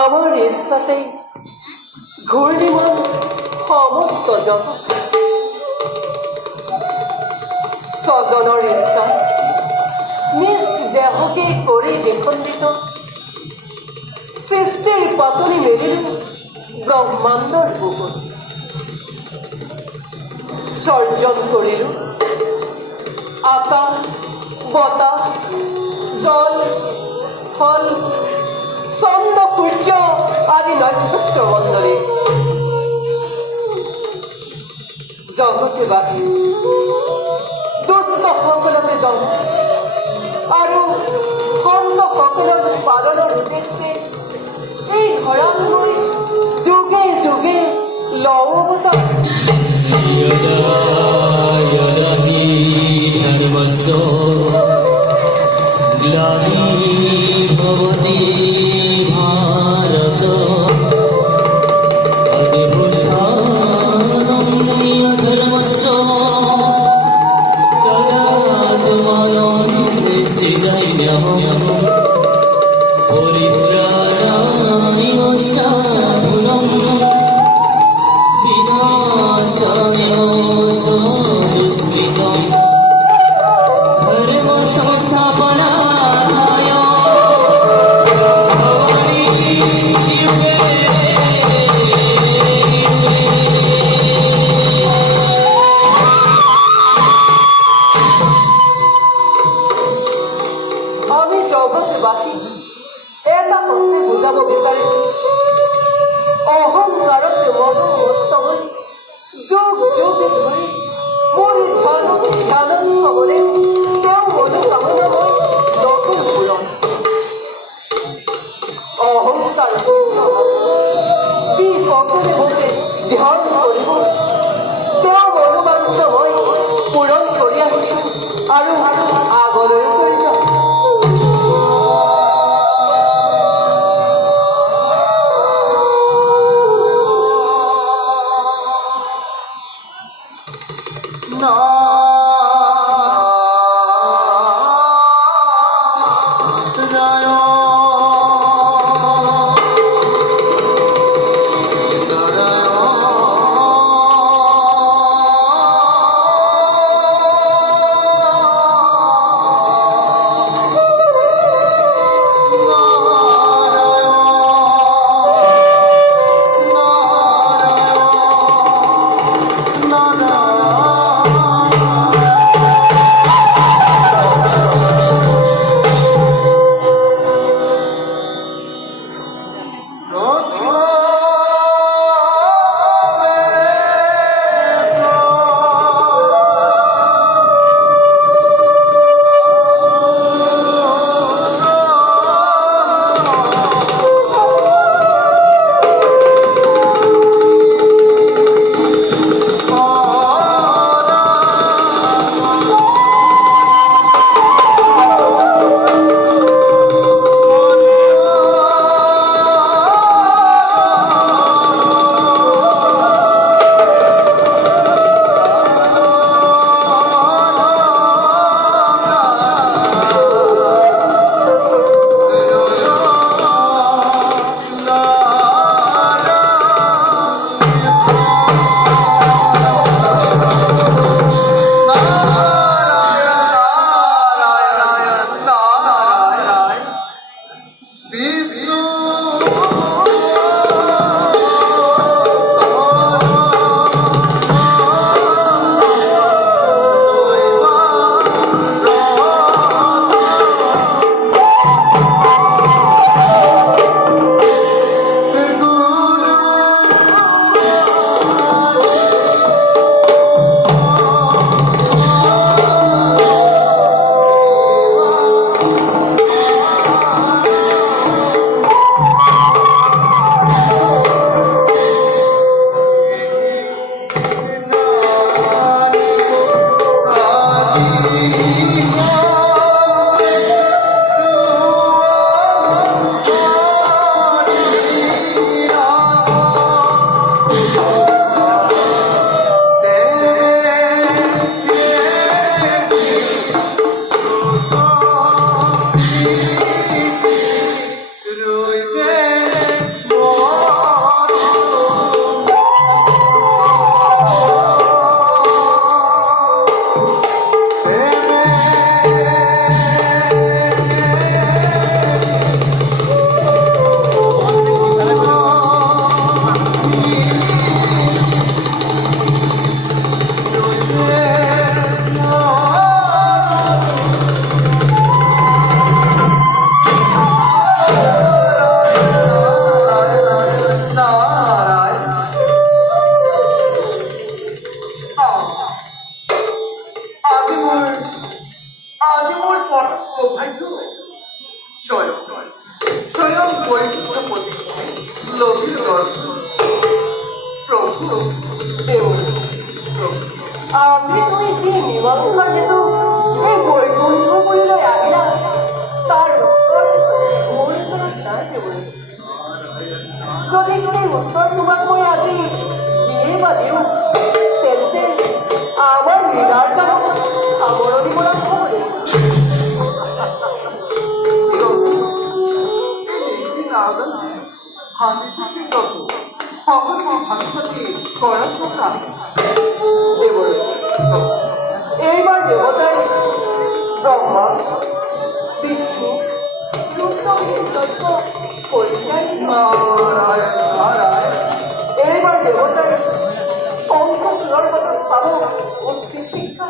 আমার ইচ্ছাতে ঘূর্ণিমান সমস্ত জগৎ স্বজনৰ ইচ্ছা নিজ দেহকে কৰি বিখণ্ডিত সৃষ্টিৰ পাতনি মেলিলে ব্ৰহ্মাণ্ডৰ বুকুত সৰ্জন কৰিলো আকাশ বতাহ জল স্থল চন্দ্ৰ সূৰ্য আদি নক্ষত্ৰ মণ্ডলী জগতবাসী দুষ্ট সকলকে দম আৰু খণ্ড সকলৰ পালনৰ উদ্দেশ্যে এই ধৰাত মই যুগে যুগে লওঁ অৱতাৰ। Yada yada hi dharmasya বলে কেউ মনোকামনাময় নতুন পূরণ অহংকার কি কখনে বলে ধ্যান করিব কেউ মনোবাঞ্ছময় পূরণ করিয়া আৰু আগলৈ কৰি যাওঁ আমি তুই কি মীমাংসার হেতু এই বৈকুণ্ঠপুরীলৈ আহিলা তাৰ উত্তৰ মোৰ ওচৰত নাই কেৱল যদি তুমি উত্তৰ তোমাক মই আজি দিয়ে বা দিওঁ তেন্তে আমাৰ লীলাৰ জানো সামৰণি মৰা নহ'ব এইবার দেবতার ব্রহ্মা বিষ্ণু এইবার দেবতার অঙ্ক সুরগত স্থাবক ও শিক্ষা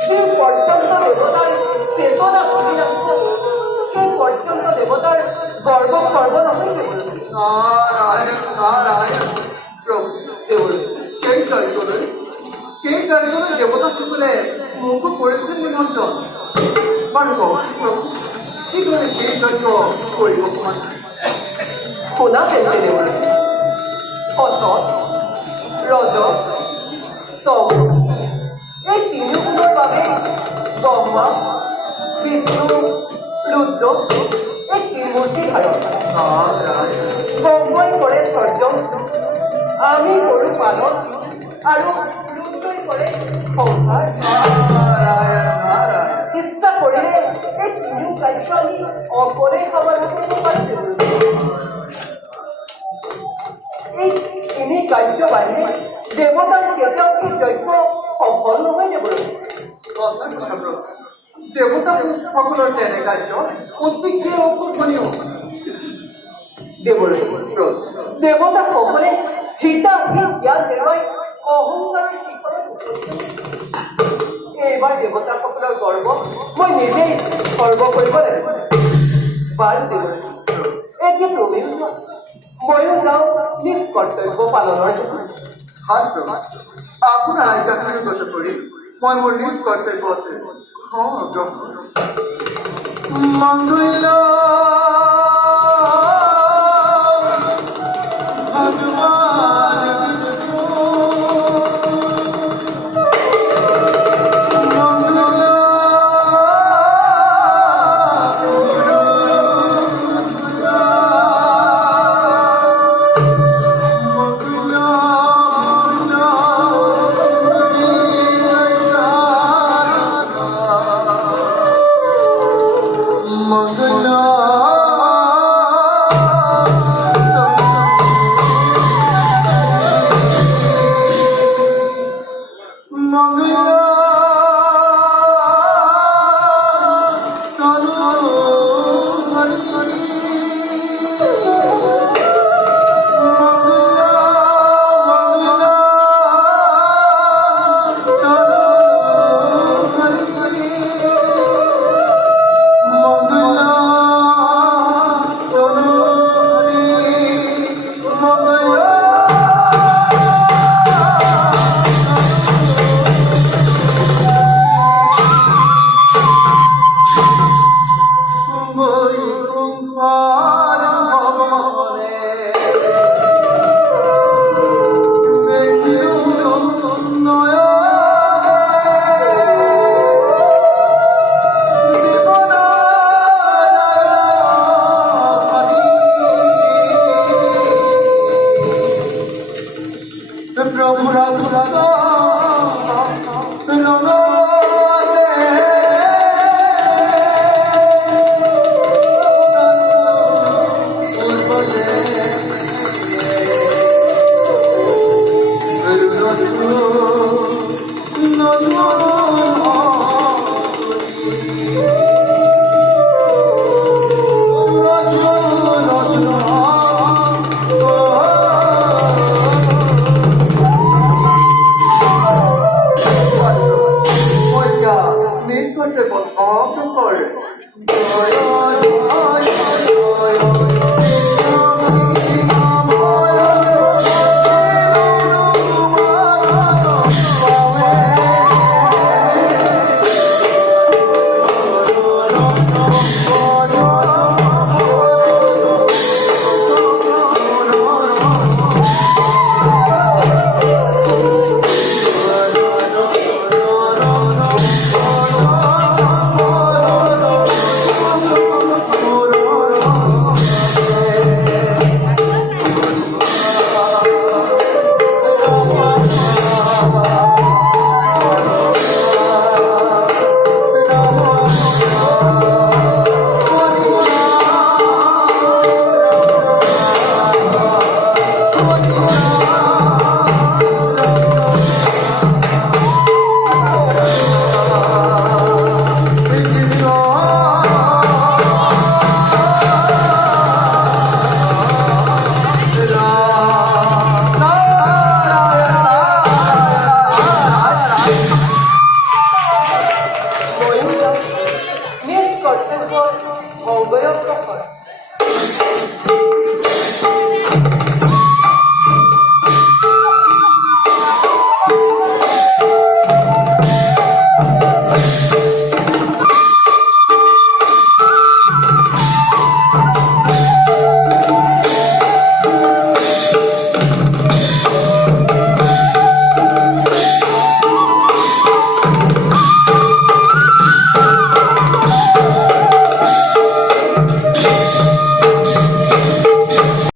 সেই পর্যন্ত দেবতার চেতনা অভিলাক্ষ সেই পর্যন্ত দেবতার গর্ব গর্ব নহয় নারায়ণ নারায়ণ প্রভু কে জয় করে দেবতা সকলে মোকো কৰিছিল নিমন্ত্ৰণ বাৰু কওকচোন প্ৰভু কি ধৰণে সেই যজ্ঞ কৰিব অকণমান শুনা পেঞ্চে দেউল সত ৰজ তম এই তিনি গুণৰ বাবে ব্ৰহ্মা বিষ্ণু ৰুদ্ৰ এই ত্ৰিমূৰ্তি ভাৰত ব্ৰহ্মই কৰে সৰ্জন আমি কৰোঁ পালন আৰু ৰুদ্ৰই কৰে সংসাৰ ইচ্ছা কৰিলে এই তিনি কাৰ্য আমি অকলে সমাধান কৰিব পাৰোঁ এই তিনি কাৰ্য বাহিৰে দেৱতাৰ কেতিয়াও এই যজ্ঞ সফল নহয় দেৱলৈ সঁচা কথা প্ৰভু দেৱতা সকলৰ তেনে কাৰ্য অতিকে অকল্পনীয় দেৱলৈ দেৱতাসকলে হিতাহিত জ্ঞান হেৰুৱাই অহংকাৰৰ শিখৰত এইবাৰ দেৱতাসকলৰ গৰ্ব মই নিজেই সৰ্ব কৰিব লাগিব বাৰু দেৱলৈ এতিয়া তুমিও যোৱা ময়ো যাওঁ নিজ কৰ্তব্য পালনৰ হয় প্ৰভু আপোনাৰ আজ্ঞাখিনি গত কৰি মই মোৰ নিজ কৰ্তব্যত গ্ৰহণ কৰোঁ মংগল Mangala